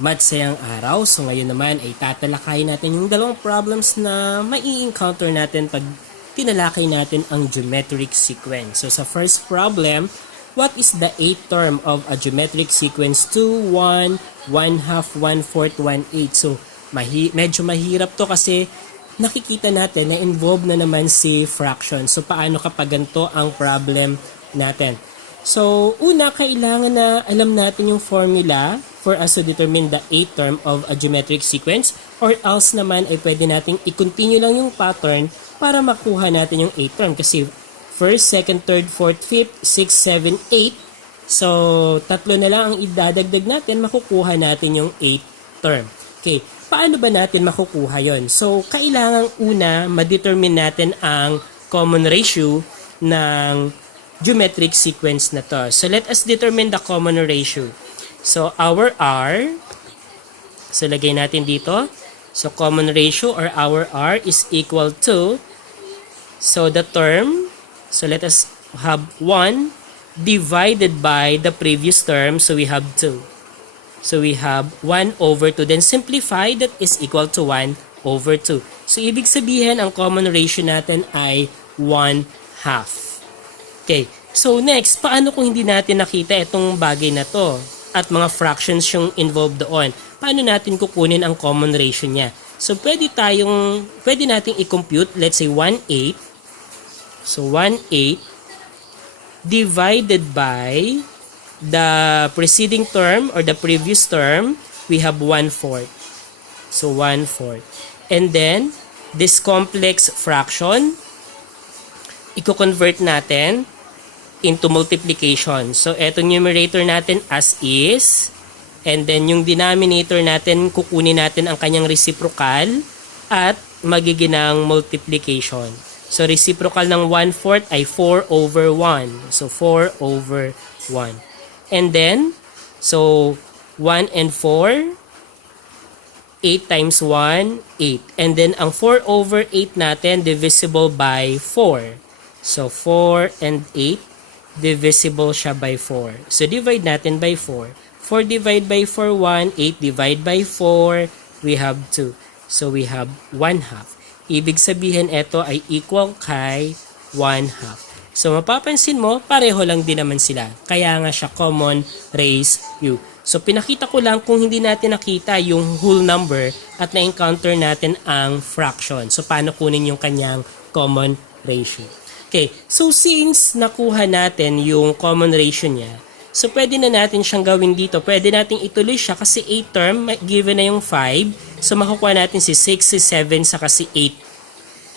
Matsayang araw. So ngayon naman ay tatalakayin natin yung dalawang problems na mai-encounter natin pag tinalakay natin ang geometric sequence. So sa first problem, what is the eighth term of a geometric sequence 2, 1, 1/2, 1/4, 1/8? So medyo mahirap to kasi nakikita natin na involved na naman si fraction. So paano kapag ganito ang problem natin? So, una, kailangan na alam natin yung formula for us to determine the eighth term of a geometric sequence, or else naman ay pwede nating i-continue lang yung pattern para makuha natin yung eighth term. Kasi first, second, third, fourth, fifth, sixth, seventh, eighth. So, tatlo na lang ang idadagdag natin, makukuha natin yung eighth term. Okay, paano ba natin makukuha yon? So, kailangan una, ma-determine natin ang common ratio ng geometric sequence na to. So, let us determine the common ratio. So, our R, so lagay natin dito. So, common ratio or our R is equal to, so the term, so let us have 1 divided by the previous term, so we have 2. So, we have 1 over 2. Then, simplify, that is equal to 1 over 2. So, ibig sabihin, ang common ratio natin ay 1/2. Okay, so next, paano kung hindi natin nakita itong bagay na to at mga fractions yung involved doon? Paano natin kukunin ang common ratio niya? So pwede nating i-compute, let's say 1/8. So 1/8 divided by the preceding term or the previous term, we have 1/4. So 1/4. And then this complex fraction, i-convert natin into multiplication. So, eto numerator natin as is. And then, yung denominator natin, kukunin natin ang kanyang reciprocal at magiging ng multiplication. So, reciprocal ng 1/4 ay 4 over 1. So, 4 over 1. And then, so, 1 and 4, 8 times 1, 8. And then, ang 4 over 8 natin, divisible by 4. So, 4 and 8, divisible siya by 4. So, divide natin by 4. 4 divide by 4, 1. 8 divide by 4, we have 2. So, we have 1/2. Ibig sabihin, ito ay equal kay 1/2. So, mapapansin mo, pareho lang din naman sila. Kaya nga siya common ratio. So, pinakita ko lang kung hindi natin nakita yung whole number at na-encounter natin ang fraction. So, paano kunin yung kanyang common ratio? Okay, so since nakuha natin yung common ratio niya, so pwede na natin siyang gawin dito. Pwede natin ituloy siya kasi 8 term, given na yung 5. So makukuha natin si 6, si 7, saka si 8.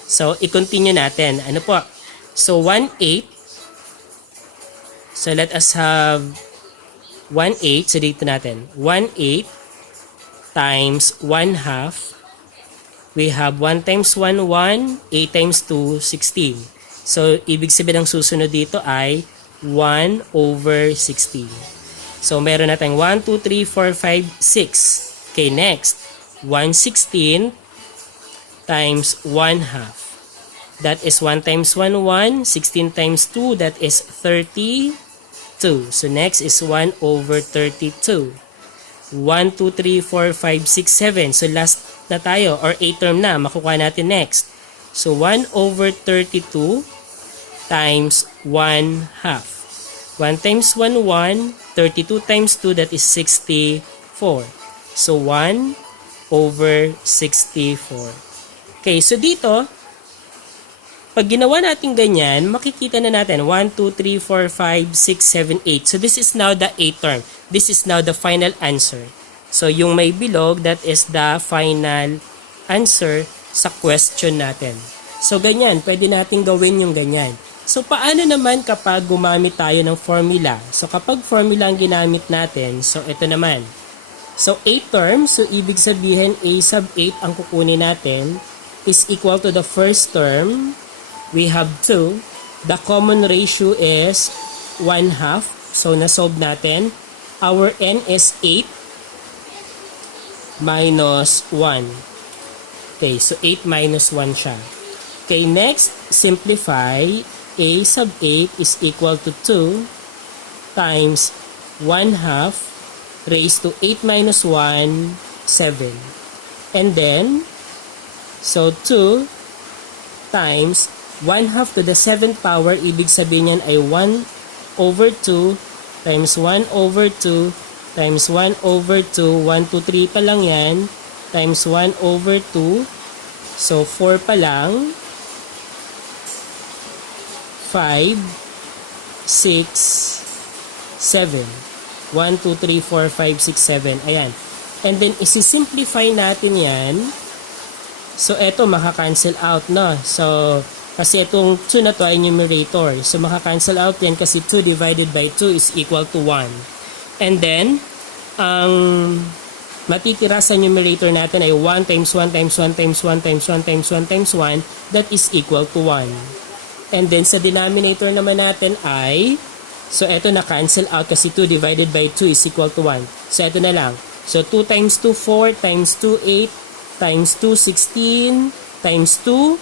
So i-continue natin. Ano po? So 1/8. So let us have 1/8. So dito natin. 1/8 times 1/2. We have 1 times 1, 1. 8 times 2, 16. So, ibig sabihin ng susunod dito ay 1 over 16. So, meron natin 1, 2, 3, 4, 5, 6. Okay, next. 1/16 times 1/2. That is 1 times 1, 1. 16 times 2, that is 32. So, next is 1 over 32. 1, 2, 3, 4, 5, 6, 7. So, last na tayo, or 8 term na. Makukuha natin next. So, 1 over 32 times 1/2. 1 times 1, 1. 32 times 2, that is 64. So, 1 over 64. Okay, so dito, pag ginawa natin ganyan, makikita na natin 1, 2, 3, 4, 5, 6, 7, 8. So, this is now the 8th term. This is now the final answer. So, yung may bilog, that is the final answer sa question natin. So, ganyan. Pwede natin gawin yung ganyan. So, paano naman kapag gumamit tayo ng formula? So, kapag formula ang ginamit natin, so, ito naman. So, 8 terms. So, ibig sabihin, a sub 8 ang kukunin natin is equal to the first term. We have 2. The common ratio is 1/2. So, nasolve natin. Our n is 8 minus 1. Okay, so 8 minus 1 siya. Okay, next, simplify. A sub 8 is equal to 2 times 1/2 raised to 8 minus 1, 7. And then, so 2 times 1 half to the 7th power, ibig sabihin yan ay 1 over 2 times 1 over 2 times 1 over 2, 1, 2, 3 pa lang yan, times 1 over 2, so 4 pa lang, 5, 6, 7. 1, 2, 3, 4, 5, 6, 7. Ayan. And then, isi-simplify natin yan. So, eto, maka-cancel out, no? So, kasi itong 2 na to ay numerator. So, maka-cancel out yan kasi 2 divided by 2 is equal to 1. And then, ang matitira sa numerator natin ay 1 times 1 times 1 times 1 times 1 times 1 times 1. That is equal to 1. And then, sa denominator naman natin ay, so eto na-cancel out kasi 2 divided by 2 is equal to 1. So, eto na lang. So, 2 times 2, 4 times 2, 8 times 2, 16 times 2,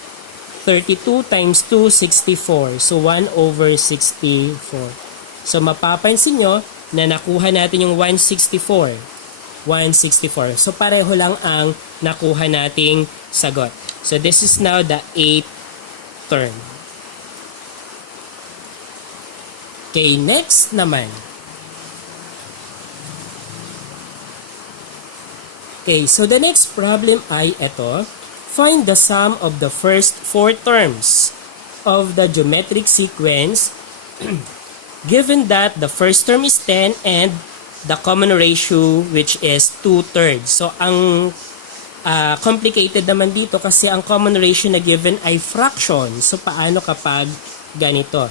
32 times 2, 64. So, 1 over 64. So, mapapansin nyo na nakuha natin yung 164. 164. So, pareho lang ang nakuha nating sagot. So, this is now the 8th term. Okay, next naman. Okay, so the next problem ay ito. Find the sum of the first 4 terms of the geometric sequence given that the first term is 10 and the common ratio which is 2/3. So, ang complicated naman dito kasi ang common ratio na given ay fraction. So, paano kapag ganito?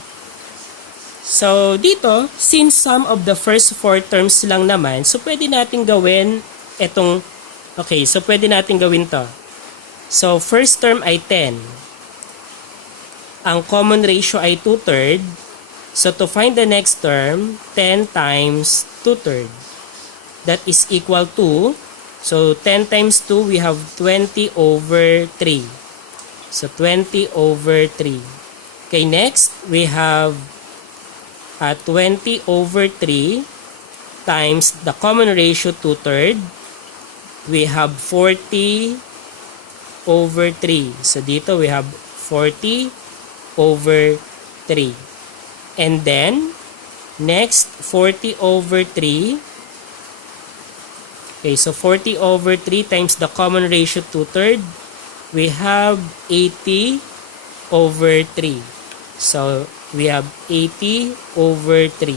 So, dito, since sum of the first 4 terms lang naman, so pwede natin gawin itong, okay, so pwede natin gawin to. So, first term ay 10. Ang common ratio ay 2/3. So, to find the next term, 10 times 2/3. That is equal to, so 10 times 2, we have 20 over 3. So, 20 over 3. Okay, next, we have 20 over 3 times the common ratio 2/3. We have 40 over 3. So, dito we have 40 over 3. And then, next, 40 over 3. Okay, so 40 over 3 times the common ratio 2/3. We have 80 over 3. So, we have 80 over 3.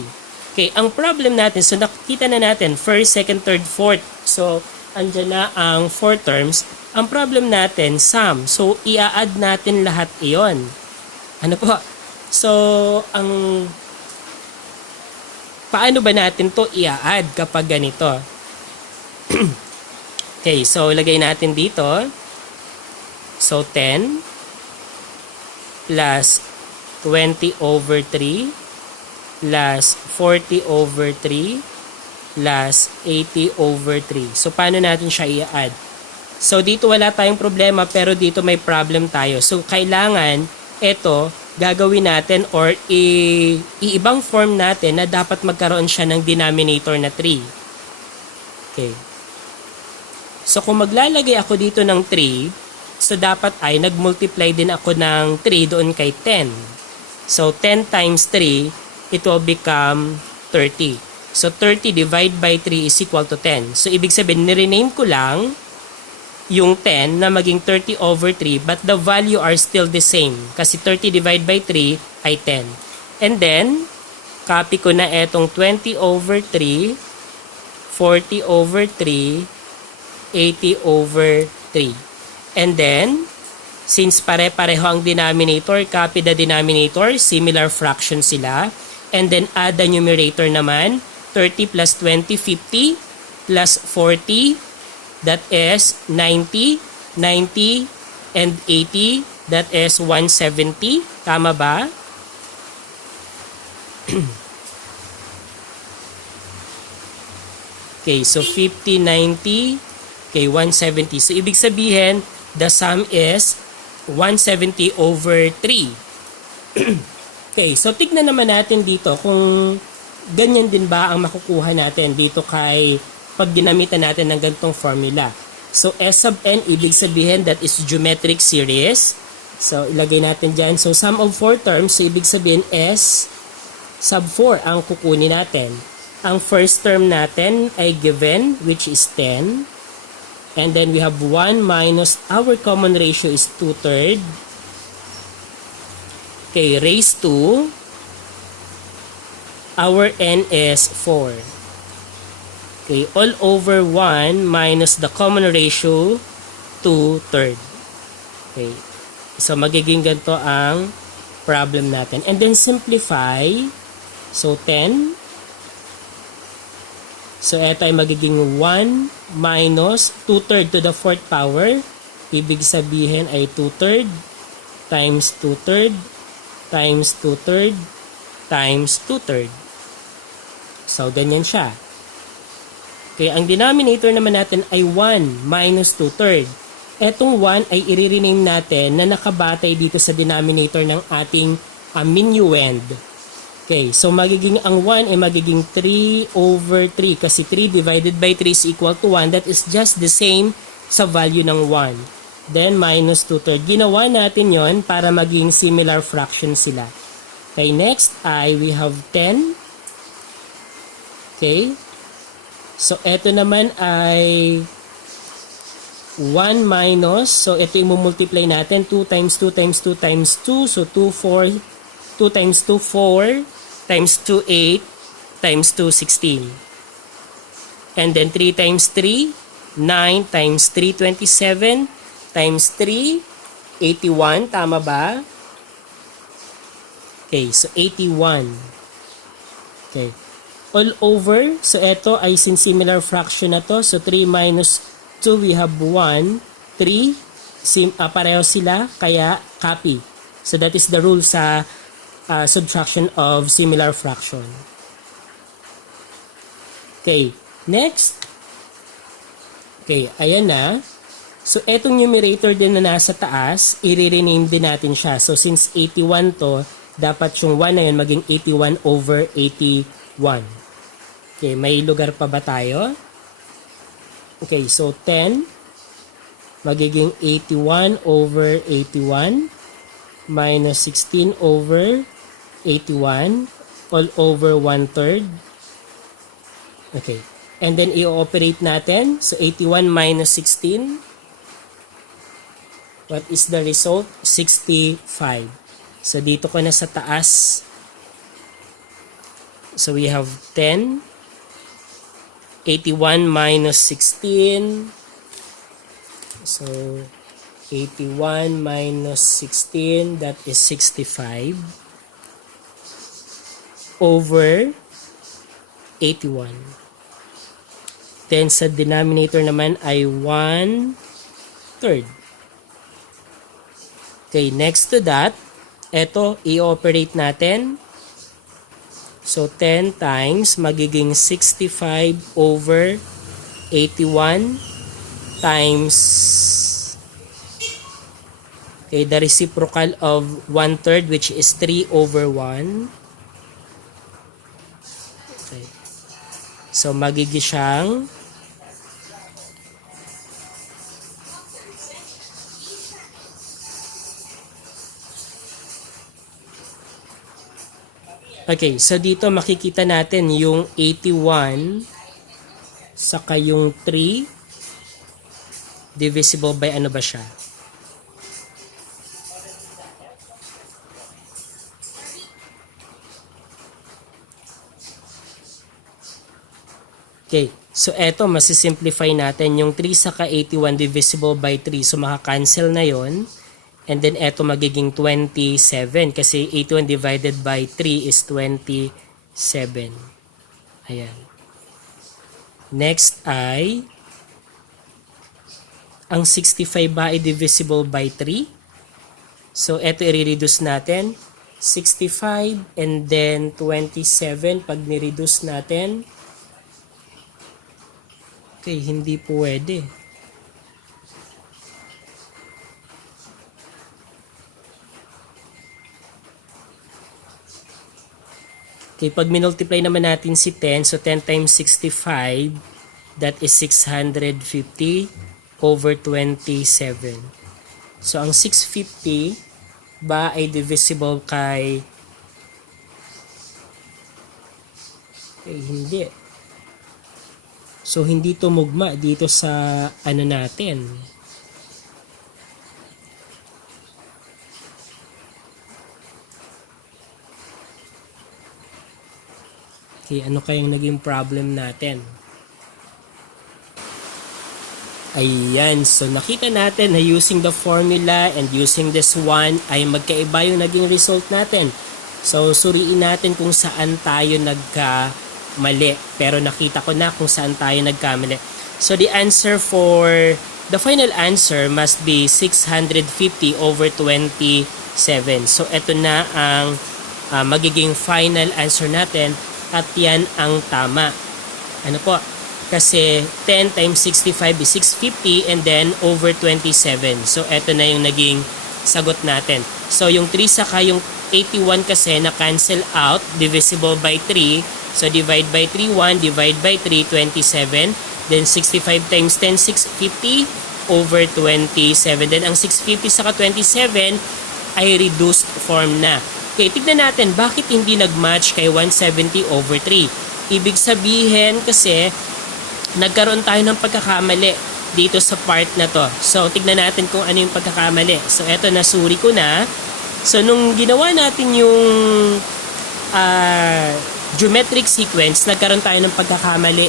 Okay, ang problem natin, so nakikita na natin, first, second, third, fourth. So, andyan na ang 4 terms. Ang problem natin, sum. So, i-add natin lahat iyon. Ano po? So, paano ba natin to i-add kapag ganito? Okay, so lagay natin dito. So, 10 plus 20 over 3 plus 40 over 3 plus 80 over 3. So, paano natin siya i-add? So, dito wala tayong problema pero dito may problem tayo. So, kailangan ito gagawin natin or iibang form natin na dapat magkaroon siya ng denominator na 3. Okay. So, kung maglalagay ako dito ng 3, so dapat ay nag-multiply din ako ng 3 doon kay 10. So, 10 times 3, it will become 30. So, 30 divided by 3 is equal to 10. So, ibig sabihin, nirename ko lang yung 10 na maging 30 over 3 but the value are still the same. Kasi 30 divided by 3 ay 10. And then, copy ko na etong 20 over 3, 40 over 3, 80 over 3. And then, since pare-pareho ang denominator, copy the denominator, similar fraction sila. And then, add the numerator naman, 30 plus 20, 50, plus 40, that is 90, 90, and 80, that is 170. Tama ba? Okay, so 50, 90, okay, 170. So, ibig sabihin, the sum is 170 over 3. Okay, so tignan naman natin dito kung ganyan din ba ang makukuha natin dito kay pag ginamitan natin ng ganitong formula? So, S sub n, ibig sabihin that is geometric series. So, ilagay natin dyan. So, sum of 4 terms, so ibig sabihin S sub 4 ang kukunin natin. Ang first term natin ay given, which is 10. And then we have 1 minus our common ratio is 2/3. Okay, raised to our n is 4. Okay, all over 1 minus the common ratio 2/3. Okay, so magiging ganito ang problem natin. And then simplify. So 10. So ito ay magiging 1 minus 2/3 to the 4th power. Ibig sabihin ay 2/3 times 2/3 times 2/3 times 2/3. So ganyan siya. Okay, ang denominator naman natin ay 1 minus 2/3. Etong 1 ay i-rename natin na nakabatay dito sa denominator ng ating minuend. Okay, so magiging ang 1 ay magiging 3/3 kasi 3 divided by 3 is equal to 1. That is just the same sa value ng 1. Then minus 2/3. Ginawa natin yon para maging similar fraction sila. Okay, next ay we have 10. Okay. So, ito naman ay 1 minus. So, ito yung multiply natin. 2 times 2 times 2 times 2. So, 2 times 2, 4. Times 2, 8. Times 2, 16. And then 3 times 3, 9. Times 3, 27. Times 3, 81. Tama ba? Okay, so 81. Okay. All over. So, ito ay sin similar fraction na to. So, 3 minus 2, we have 1. 3. Pareho sila, kaya copy. So, that is the rule sa subtraction of similar fraction. Okay. Next. Okay, ayan na. So, etong numerator din na nasa taas, i-rename din natin siya. So, since 81 to, dapat yung 1 na yun maging 81 over 81. Okay, may lugar pa ba tayo? Okay, so 10 magiging 81 over 81 minus 16 over 81 all over 1/3. Okay, and then i-operate natin. So 81 minus 16. What is the result? 65. So dito ko na sa taas. So we have 10. 81 minus 16. So, 81 minus 16, that is 65. Over 81. Then, sa denominator naman ay 1/3. Okay, next to that, ito, i-operate natin. So, 10 times magiging 65 over 81 times the reciprocal of 1/3 which is 3 over 1. Okay. So, magiging siyang okay, so dito makikita natin yung 81 saka yung 3 divisible by ano ba siya? Okay, so eto masisimplify natin yung 3 saka 81 divisible by 3. So makakancel na yon. And then eto magiging 27 kasi 81 divided by 3 is 27. Ayan. Next ay ang 65 ba ay divisible by 3? So eto i-reduce natin. 65 and then 27 pag ni-reduce natin. Okay, hindi pwede. Okay, pag minultiply naman natin si 10, so 10 times 65, that is 650 over 27. So, ang 650 ba ay divisible kay... hindi. So, hindi tumugma dito sa ano natin. Okay, ano kayang naging problem natin? Ayan, so nakita natin na using the formula and using this one ay magkaiba yung naging result natin. So, suriin natin kung saan tayo nagkamali. Pero nakita ko na kung saan tayo nagkamali. So, the answer for the final answer must be 650 over 27. So, ito na ang magiging final answer natin. At yan ang tama. Ano po? Kasi 10 times 65 is 650 and then over 27. So, eto na yung naging sagot natin. So, yung 3 saka yung 81 kasi na-cancel out, divisible by 3. So, divide by 3, 1. Divide by 3, 27. Then, 65 times 10, 650 over 27. Then, ang 650 saka 27 ay reduced form na. Okay, tignan natin bakit hindi nag-match kay 170 over 3. Ibig sabihin kasi nagkaroon tayo ng pagkakamali dito sa part na to. So, tignan natin kung ano yung pagkakamali. So, eto, nasuri ko na. So, nung ginawa natin yung geometric sequence, nagkaroon tayo ng pagkakamali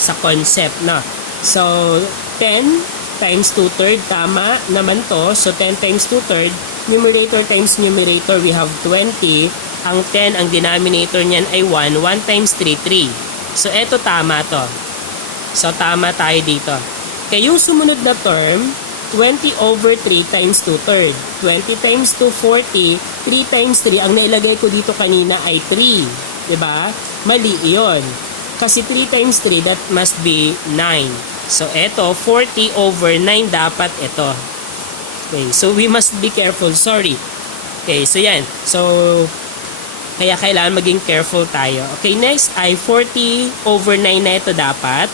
sa concept, no? So, 10 times 2/3, tama naman to. So, 10 times 2/3, numerator times numerator, we have 20. Ang 10, ang denominator niyan ay 1. 1 times 3, 3. So, eto tama to. So, tama tayo dito. Kaya yung sumunod na term, 20 over 3 times 2/3. 20 times 2, 40. 3 times 3, ang nailagay ko dito kanina ay 3. Diba? Mali yun. Kasi 3 times 3, that must be 9. So, eto, 40 over 9 dapat ito. Okay, so we must be careful. Sorry. Okay, so yan. So, kaya kailangan maging careful tayo. Okay, next ay 40 over 9 na ito dapat.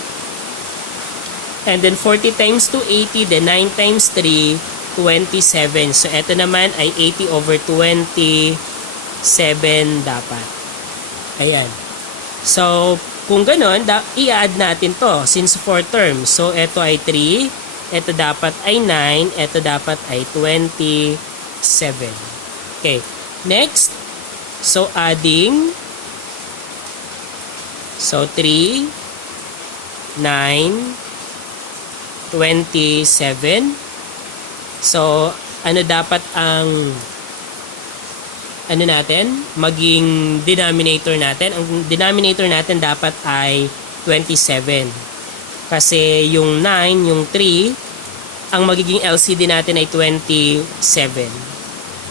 And then 40 times 2, 80. Then 9 times 3, 27. So, ito naman ay 80 over 27 dapat. Ayan. So, kung ganon, i-add natin to since 4 terms. So, ito ay 3. Ito dapat ay 9. Ito dapat ay 27. Okay. Next. So, adding. So, 3, 9, 27. So, ano dapat ang ano natin? Maging denominator natin. Ang denominator natin dapat ay 27. Kasi yung 9, yung 3, ang magiging LCD natin ay 27.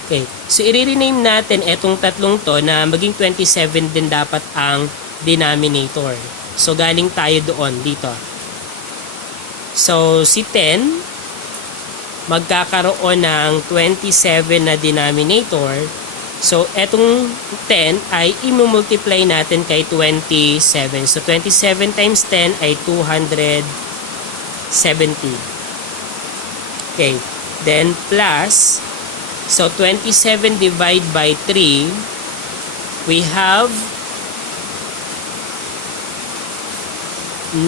Okay. So, i-rename natin etong tatlong to na maging 27 din dapat ang denominator. So, galing tayo doon dito. So, si 10, magkakaroon ng 27 na denominator. So, etong 10 ay i-multiply natin kay 27. So, 27 times 10 ay 270. Okay. Then, plus, so 27 divide by 3, we have 9.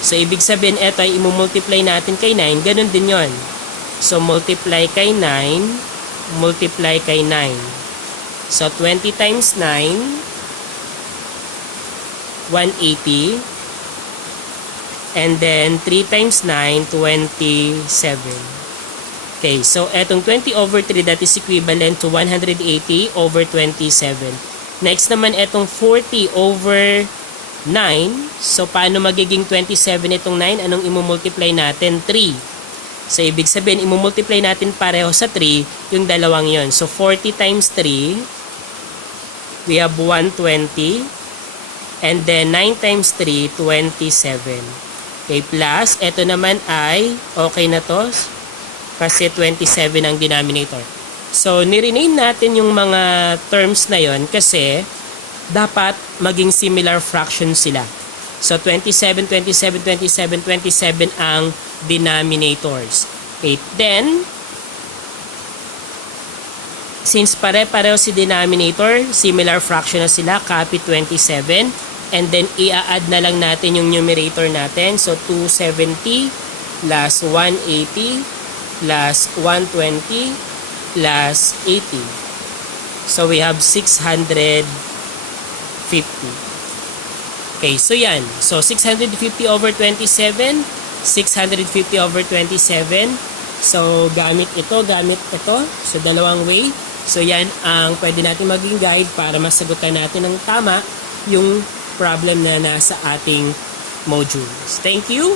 So, ibig sabihin, ito ay i-multiply natin kay 9. Ganun din yon. So, multiply kay 9. Multiply kay 9. So, 20 times 9, 180. And then, 3 times 9, 27. Okay, so, etong 20 over 3, that is equivalent to 180 over 27. Next naman, etong 40 over 9. So, paano magiging 27 itong 9? Anong imumultiply natin? 3. So, ibig sabihin, imumultiply natin pareho sa 3, yung dalawang yon. So, 40 times 3, we have 120. And then, 9 times 3, 27. Okay, plus, ito naman ay, okay na to, kasi 27 ang denominator. So, nirename natin yung mga terms na yon kasi dapat maging similar fraction sila. So 27, 27, 27, 27 ang denominators. Okay, then since pare-pareho si denominator, similar fraction na sila, copy 27, and then i-add na lang natin yung numerator natin. So 270 plus 180 plus 120 plus 80. So we have 650. Okay, so yan. So 650 over 27, 650 over 27. So gamit ito. So dalawang way. So yan ang pwede natin maging guide para masagutan natin ng tama yung problem na nasa ating modules. Thank you!